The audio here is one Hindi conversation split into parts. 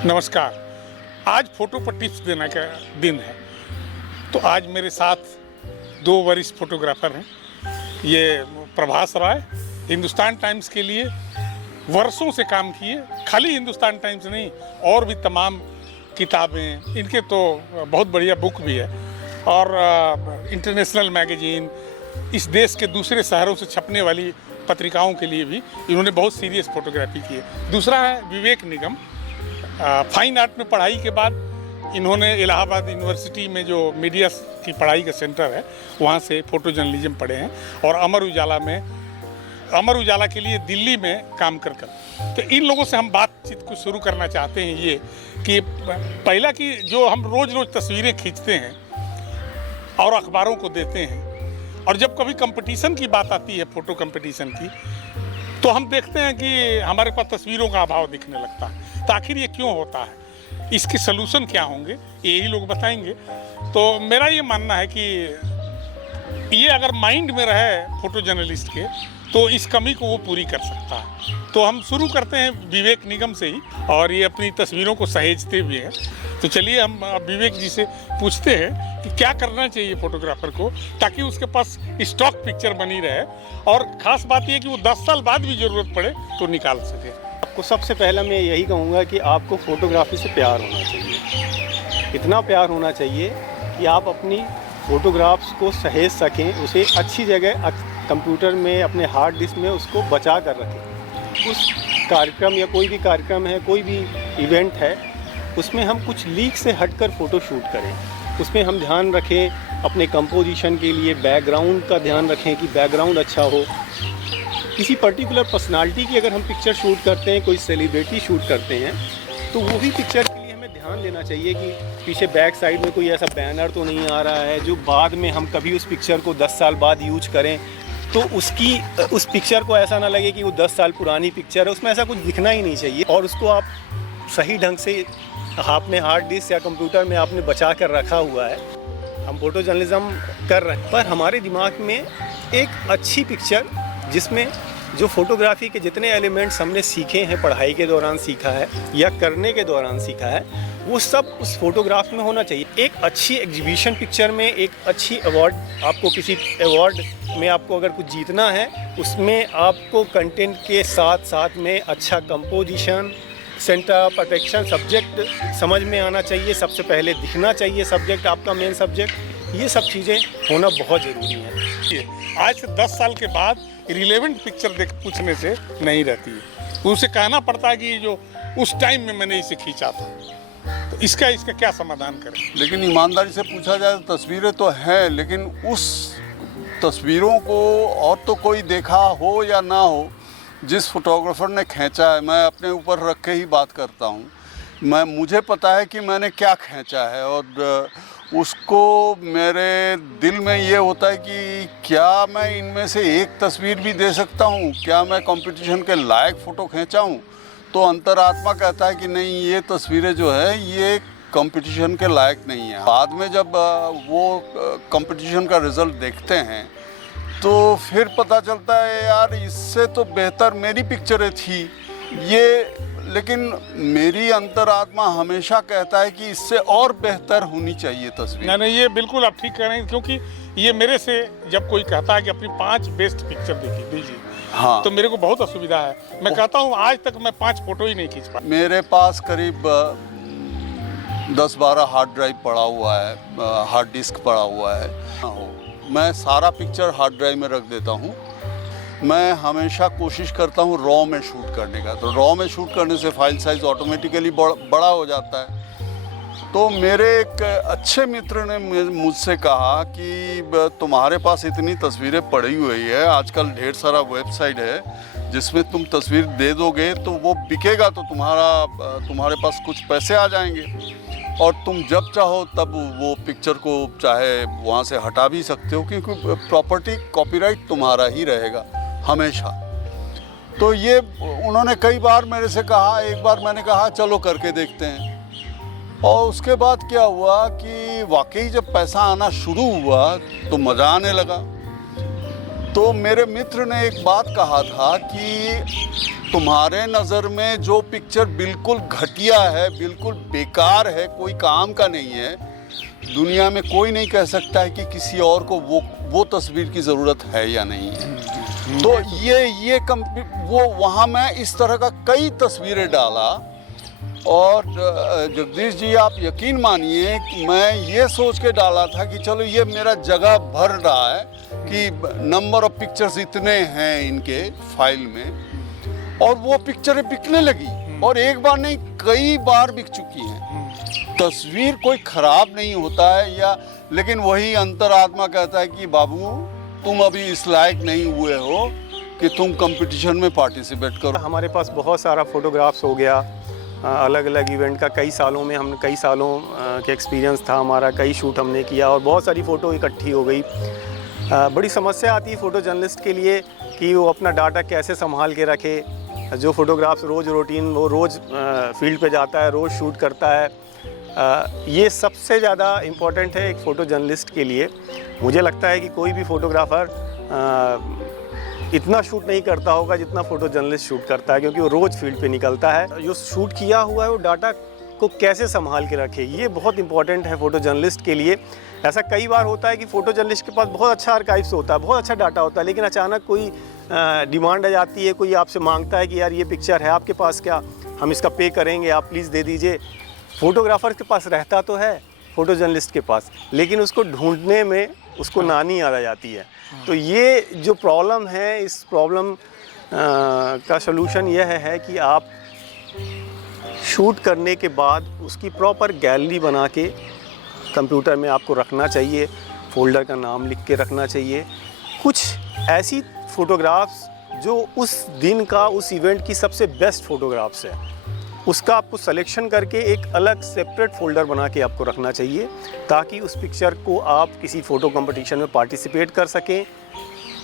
नमस्कार। आज फोटो पर टिप्स देने का दिन है। तो आज मेरे साथ दो वरिष्ठ फोटोग्राफर हैं। ये प्रभास राय हिंदुस्तान टाइम्स के लिए वर्षों से काम किए। खाली हिंदुस्तान टाइम्स नहीं, और भी तमाम किताबें इनके तो बहुत बढ़िया बुक भी है, और इंटरनेशनल मैगजीन, इस देश के दूसरे शहरों से छपने वाली पत्रिकाओं के लिए भी इन्होंने बहुत सीरियस फोटोग्राफी की है। दूसरा है विवेक निगम। फाइन आर्ट में पढ़ाई के बाद इन्होंने इलाहाबाद यूनिवर्सिटी में जो मीडिया की पढ़ाई का सेंटर है वहाँ से फ़ोटो जर्नलिज्म पढ़े हैं, और अमर उजाला के लिए दिल्ली में काम कर। तो इन लोगों से हम बातचीत को शुरू करना चाहते हैं ये कि पहला कि जो हम रोज़ रोज़ तस्वीरें खींचते हैं और अखबारों को देते हैं, और जब कभी कंपटीशन की बात आती है फ़ोटो कंपटीशन की, तो हम देखते हैं कि हमारे पास तस्वीरों का अभाव दिखने लगता है। तो आखिर ये क्यों होता है, इसके सलूशन क्या होंगे, यही लोग बताएंगे। तो मेरा ये मानना है कि ये अगर माइंड में रहे फोटो जर्नलिस्ट के, तो इस कमी को वो पूरी कर सकता है। तो हम शुरू करते हैं विवेक निगम से ही, और ये अपनी तस्वीरों को सहेजते भी हैं। तो चलिए हम विवेक जी से पूछते हैं कि क्या करना चाहिए फोटोग्राफर को ताकि उसके पास स्टॉक पिक्चर बनी रहे, और ख़ास बात यह कि वो 10 साल बाद भी ज़रूरत पड़े तो निकाल सके। आपको सबसे पहला मैं यही कहूँगा कि आपको फ़ोटोग्राफी से प्यार होना चाहिए। इतना प्यार होना चाहिए कि आप अपनी फ़ोटोग्राफ्स को सहेज सकें, उसे अच्छी जगह कंप्यूटर में, अपने हार्ड डिस्क में उसको बचा कर रखें। उस कार्यक्रम या कोई भी कार्यक्रम है, कोई भी इवेंट है, उसमें हम कुछ लीक से हटकर फ़ोटो शूट करें। उसमें हम ध्यान रखें अपने कंपोजिशन के लिए, बैकग्राउंड का ध्यान रखें कि बैकग्राउंड अच्छा हो। किसी पर्टिकुलर पर्सनालिटी की अगर हम पिक्चर शूट करते हैं, कोई सेलिब्रिटी शूट करते हैं, तो वो भी पिक्चर के लिए हमें ध्यान देना चाहिए कि पीछे बैक साइड में कोई ऐसा बैनर तो नहीं आ रहा है जो बाद में हम कभी उस पिक्चर को 10 साल बाद यूज करें तो उस पिक्चर को ऐसा ना लगे कि वो 10 साल पुरानी पिक्चर है। उसमें ऐसा कुछ दिखना ही नहीं चाहिए, और उसको आप सही ढंग से आपने हार्ड डिस्क या कंप्यूटर में आपने बचा कर रखा हुआ है। हम फोटो जर्नलिज्म कर रहे हैं, पर हमारे दिमाग में एक अच्छी पिक्चर जिसमें जो फोटोग्राफी के जितने एलिमेंट्स हमने सीखे हैं, पढ़ाई के दौरान सीखा है या करने के दौरान सीखा है, वो सब उस फोटोग्राफ में होना चाहिए। एक अच्छी एग्जीबिशन पिक्चर में एक अच्छी अवार्ड, आपको किसी अवार्ड में आपको अगर कुछ जीतना है, उसमें आपको कंटेंट के साथ साथ में अच्छा कंपोजिशन, सेंटर प्रोटेक्शन, सब्जेक्ट समझ में आना चाहिए, सबसे पहले दिखना चाहिए सब्जेक्ट, आपका मेन सब्जेक्ट। ये सब चीज़ें होना बहुत ज़रूरी है। आज से 10 साल के बाद रिलेवेंट पिक्चर पूछने से नहीं रहती है, उसे कहना पड़ता है कि जो उस टाइम में मैंने इसे खींचा था। तो इसका क्या समाधान करें? लेकिन ईमानदारी से पूछा जाए तो तस्वीरें तो हैं, लेकिन उस तस्वीरों को और तो कोई देखा हो या ना हो, जिस फोटोग्राफर ने खींचा है, मैं अपने ऊपर रख के ही बात करता हूँ। मुझे पता है कि मैंने क्या खींचा है, और उसको मेरे दिल में ये होता है कि क्या मैं इनमें से एक तस्वीर भी दे सकता हूँ, क्या मैं कंपटीशन के लायक फ़ोटो खींचा हूँ। तो अंतरात्मा कहता है कि नहीं, ये तस्वीरें जो है ये कंपटीशन के लायक नहीं है। बाद में जब वो कंपटीशन का रिज़ल्ट देखते हैं तो फिर पता चलता है यार इससे तो बेहतर मेरी पिक्चरें थी ये, लेकिन मेरी अंतरात्मा हमेशा कहता है कि इससे और बेहतर होनी चाहिए तस्वीर। नहीं, ये बिल्कुल आप ठीक कह रहे हैं, क्योंकि ये मेरे से जब कोई कहता है कि अपनी 5 बेस्ट पिक्चर दीजिए, हाँ, तो मेरे को बहुत असुविधा है। मैं कहता हूँ आज तक मैं 5 फोटो ही नहीं खींच पाया। मेरे पास करीब 10-12 हार्ड ड्राइव पड़ा हुआ है, हार्ड डिस्क पड़ा हुआ है। मैं सारा पिक्चर हार्ड ड्राइव में रख देता हूँ। मैं हमेशा कोशिश करता हूँ रॉ में शूट करने का, तो रॉ में शूट करने से फाइल साइज़ ऑटोमेटिकली बड़ा हो जाता है। तो मेरे एक अच्छे मित्र ने मुझसे कहा कि तुम्हारे पास इतनी तस्वीरें पड़ी हुई है, आजकल ढेर सारा वेबसाइट है जिसमें तुम तस्वीर दे दोगे तो वो बिकेगा, तो तुम्हारे पास कुछ पैसे आ जाएंगे, और तुम जब चाहो तब वो पिक्चर को चाहे वहाँ से हटा भी सकते हो, क्योंकि प्रॉपर्टी कॉपीराइट तुम्हारा ही रहेगा हमेशा। तो ये उन्होंने कई बार मेरे से कहा। एक बार मैंने कहा चलो करके देखते हैं, और उसके बाद क्या हुआ कि वाकई जब पैसा आना शुरू हुआ तो मज़ा आने लगा। तो तो मेरे मित्र ने एक बात कहा था कि तुम्हारे नज़र में जो पिक्चर बिल्कुल घटिया है, बिल्कुल बेकार है, कोई काम का नहीं है, दुनिया में कोई नहीं कह सकता है कि किसी और को वो तस्वीर की ज़रूरत है या नहीं है। तो वो वहाँ मैं इस तरह का कई तस्वीरें डाला और जगदीश जी आप यकीन मानिए कि मैं ये सोच के डाला था कि चलो ये मेरा जगह भर रहा है कि नंबर ऑफ पिक्चर्स इतने हैं इनके फाइल में, और वो पिक्चरें बिकने लगी और एक बार नहीं कई बार बिक चुकी हैं। तस्वीर कोई ख़राब नहीं होता है या, लेकिन वही अंतरात्मा कहता है कि बाबू तुम अभी इस लायक नहीं हुए हो कि तुम कंपटीशन में पार्टिसिपेट करो। हमारे पास बहुत सारा फोटोग्राफ्स हो गया, अलग अलग इवेंट का, कई सालों के एक्सपीरियंस था हमारा, कई शूट हमने किया और बहुत सारी फ़ोटो इकट्ठी हो गई। बड़ी समस्या आती है फ़ोटो जर्नलिस्ट के लिए कि वो अपना डाटा कैसे संभाल के रखे। जो फ़ोटोग्राफ्स वो रोज़ फील्ड पे जाता है, रोज़ शूट करता है। ये सबसे ज़्यादा इम्पोर्टेंट है एक फ़ोटो जर्नलिस्ट के लिए। मुझे लगता है कि कोई भी फ़ोटोग्राफ़र इतना शूट नहीं करता होगा जितना फ़ोटो जर्नलिस्ट शूट करता है, क्योंकि वो रोज़ फील्ड पे निकलता है। जो शूट किया हुआ है वो डाटा को कैसे संभाल के रखे, ये बहुत इंपॉर्टेंट है फ़ोटो जर्नलिस्ट के लिए। ऐसा कई बार होता है कि फ़ोटो जर्नलिस्ट के पास बहुत अच्छा आर्काइव्स होता है, बहुत अच्छा डाटा होता है, लेकिन अचानक कोई डिमांड आ जाती है, कोई आपसे मांगता है कि यार ये पिक्चर है आपके पास क्या, हम इसका पे करेंगे, आप प्लीज़ दे दीजिए। फ़ोटोग्राफ़र के पास रहता तो है फ़ोटो जर्नलिस्ट के पास, लेकिन उसको ढूंढने में उसको नानी आ जाती है। तो ये जो प्रॉब्लम है, इस प्रॉब्लम का सलूशन यह है कि आप शूट करने के बाद उसकी प्रॉपर गैलरी बना के कंप्यूटर में आपको रखना चाहिए, फ़ोल्डर का नाम लिख के रखना चाहिए। कुछ ऐसी फ़ोटोग्राफ्स जो उस दिन का, उस इवेंट की सबसे बेस्ट फ़ोटोग्राफ्स है, उसका आपको सिलेक्शन करके एक अलग सेपरेट फ़ोल्डर बना के आपको रखना चाहिए, ताकि उस पिक्चर को आप किसी फ़ोटो कंपटीशन में पार्टिसिपेट कर सकें,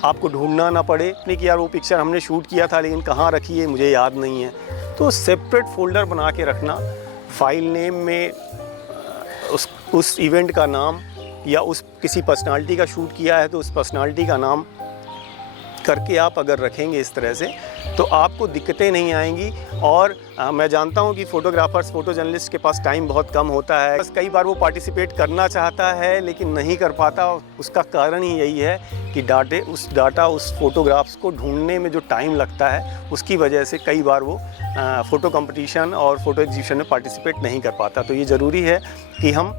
आपको ढूंढना ना पड़े नहीं कि यार वो पिक्चर हमने शूट किया था लेकिन कहाँ रखी है मुझे याद नहीं है। तो सेपरेट फ़ोल्डर बना के रखना, फाइल नेम में उस इवेंट का नाम, या उस किसी पर्सनालिटी का शूट किया है तो उस पर्सनालिटी का नाम करके आप अगर रखेंगे इस तरह से, तो आपको दिक्कतें नहीं आएंगी। और मैं जानता हूं कि फ़ोटोग्राफ़र्स, फ़ोटो जर्नलिस्ट के पास टाइम बहुत कम होता है, बस कई बार वो पार्टिसिपेट करना चाहता है लेकिन नहीं कर पाता। उसका कारण ही यही है कि उस फ़ोटोग्राफ्स को ढूंढने में जो टाइम लगता है, उसकी वजह से कई बार वो फ़ोटो कंपटीशन और फ़ोटो एग्जीबिशन में पार्टिसिपेट नहीं कर पाता। तो ये ज़रूरी है कि हम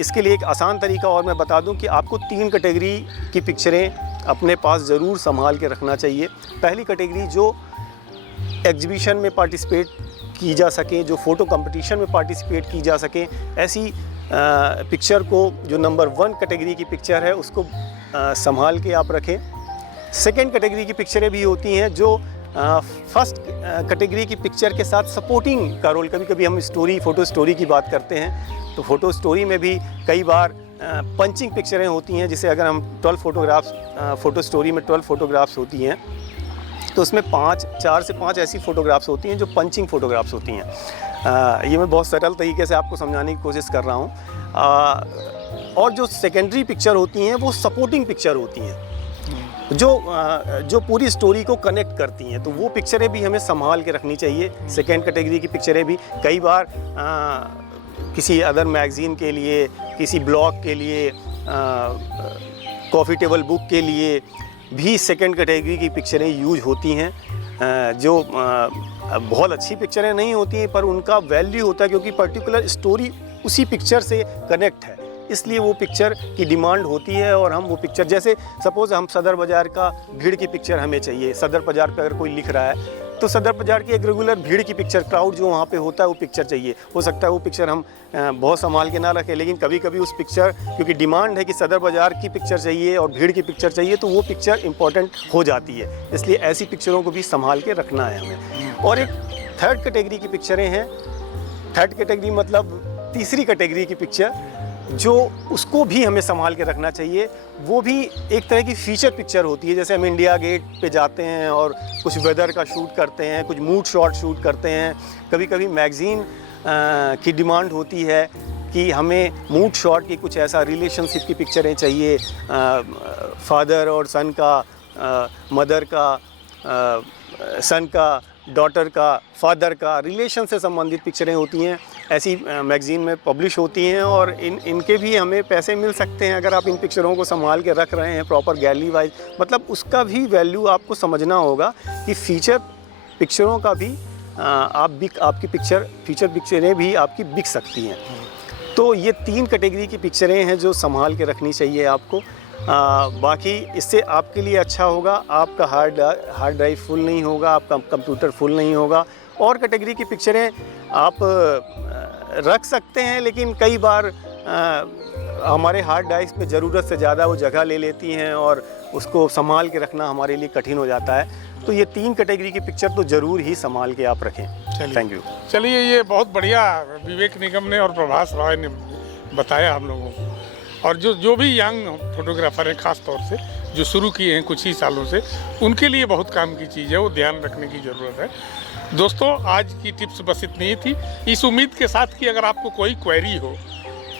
इसके लिए एक आसान तरीका और मैं बता दूं कि आपको 3 कैटेगरी की पिक्चरें अपने पास ज़रूर संभाल के रखना चाहिए। पहली कैटेगरी जो एग्जीबिशन में पार्टिसिपेट की जा सके, जो फ़ोटो कंपटीशन में पार्टिसिपेट की जा सके, ऐसी पिक्चर को, जो नंबर 1 कैटेगरी की पिक्चर है, उसको संभाल के आप रखें। सेकंड कैटेगरी की पिक्चरें भी होती हैं जो फर्स्ट कैटेगरी की पिक्चर के साथ सपोर्टिंग का रोल, कभी कभी हम फ़ोटो स्टोरी की बात करते हैं, तो फ़ोटो स्टोरी में भी कई बार पंचिंग पिक्चरें होती हैं। जिसे अगर हम 12 फ़ोटोग्राफ्स, फ़ोटो स्टोरी में 12 फ़ोटोग्राफ्स होती हैं, तो उसमें 4 से 5 ऐसी फ़ोटोग्राफ्स होती हैं जो पंचिंग फ़ोटोग्राफ्स होती हैं। ये मैं बहुत सरल तरीके से आपको समझाने की कोशिश कर रहा हूँ। और जो सेकेंडरी पिक्चर होती हैं वो सपोर्टिंग पिक्चर होती हैं, जो पूरी स्टोरी को कनेक्ट करती हैं, तो वो पिक्चरें भी हमें संभाल के रखनी चाहिए। सेकेंड कैटेगरी की पिक्चरें भी कई बार किसी अदर मैगज़ीन के लिए, किसी ब्लॉग के लिए, कॉफ़ी टेबल बुक के लिए भी सेकेंड कैटेगरी की पिक्चरें यूज होती हैं, जो बहुत अच्छी पिक्चरें नहीं होती हैं, पर उनका वैल्यू होता है क्योंकि पर्टिकुलर स्टोरी उसी पिक्चर से कनेक्ट है, इसलिए वो पिक्चर की डिमांड होती है। और हम वो पिक्चर, जैसे सपोज़ हम सदर बाज़ार का भीड़ की पिक्चर हमें चाहिए, सदर बाज़ार पे अगर कोई लिख रहा है तो सदर बाज़ार की एक रेगुलर भीड़ की पिक्चर, क्राउड जो वहाँ पे होता है वो पिक्चर चाहिए। हो सकता है वो पिक्चर हम बहुत संभाल के ना रखें, लेकिन कभी कभी उस पिक्चर, क्योंकि डिमांड है कि सदर बाज़ार की पिक्चर चाहिए और भीड़ की पिक्चर चाहिए, तो वो पिक्चर इंपॉर्टेंट हो जाती है। इसलिए ऐसी पिक्चरों को भी संभाल के रखना है हमें। और एक थर्ड कैटेगरी की पिक्चरें हैं। थर्ड कैटेगरी मतलब तीसरी कैटेगरी की पिक्चर, जो उसको भी हमें संभाल के रखना चाहिए। वो भी एक तरह की फीचर पिक्चर होती है। जैसे हम इंडिया गेट पे जाते हैं और कुछ वेदर का शूट करते हैं, कुछ मूड शॉट शूट करते हैं, कभी कभी मैगज़ीन की डिमांड होती है कि हमें मूड शॉट की कुछ ऐसा रिलेशनशिप की पिक्चरें चाहिए, फादर और सन का मदर का, सन का, डॉटर का, फादर का, रिलेशन से संबंधित पिक्चरें होती हैं, ऐसी मैगज़ीन में पब्लिश होती हैं और इनके भी हमें पैसे मिल सकते हैं अगर आप इन पिक्चरों को संभाल के रख रहे हैं प्रॉपर गैलरी वाइज। मतलब उसका भी वैल्यू आपको समझना होगा कि फीचर पिक्चरों का भी आपकी फीचर पिक्चरें भी आपकी बिक सकती हैं। तो ये 3 कैटेगरी की पिक्चरें हैं जो संभाल के रखनी चाहिए आपको। बाकी इससे आपके लिए अच्छा होगा, आपका हार्ड ड्राइव फुल नहीं होगा, आपका कंप्यूटर फुल नहीं होगा। और कैटेगरी की पिक्चरें आप रख सकते हैं, लेकिन कई बार हमारे हार्ड ड्राइव पे ज़रूरत से ज़्यादा वो जगह ले लेती हैं और उसको संभाल के रखना हमारे लिए कठिन हो जाता है। तो ये 3 कैटेगरी की पिक्चर तो ज़रूर ही संभाल के आप रखें। Thank you. चलिए, ये बहुत बढ़िया विवेक निगम ने और प्रभास रॉय ने बताया हम लोगों को। और जो भी यंग फोटोग्राफर हैं, ख़ास तौर से जो शुरू किए हैं कुछ ही सालों से, उनके लिए बहुत काम की चीज़ है, वो ध्यान रखने की ज़रूरत है। दोस्तों, आज की टिप्स बस इतनी ही थी, इस उम्मीद के साथ कि अगर आपको कोई क्वेरी हो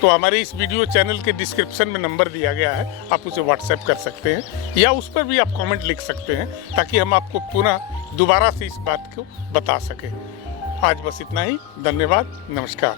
तो हमारे इस वीडियो चैनल के डिस्क्रिप्शन में नंबर दिया गया है, आप उसे व्हाट्सएप कर सकते हैं या उस पर भी आप कमेंट लिख सकते हैं ताकि हम आपको पुनः दोबारा से इस बात को बता सकें। आज बस इतना ही। धन्यवाद। नमस्कार।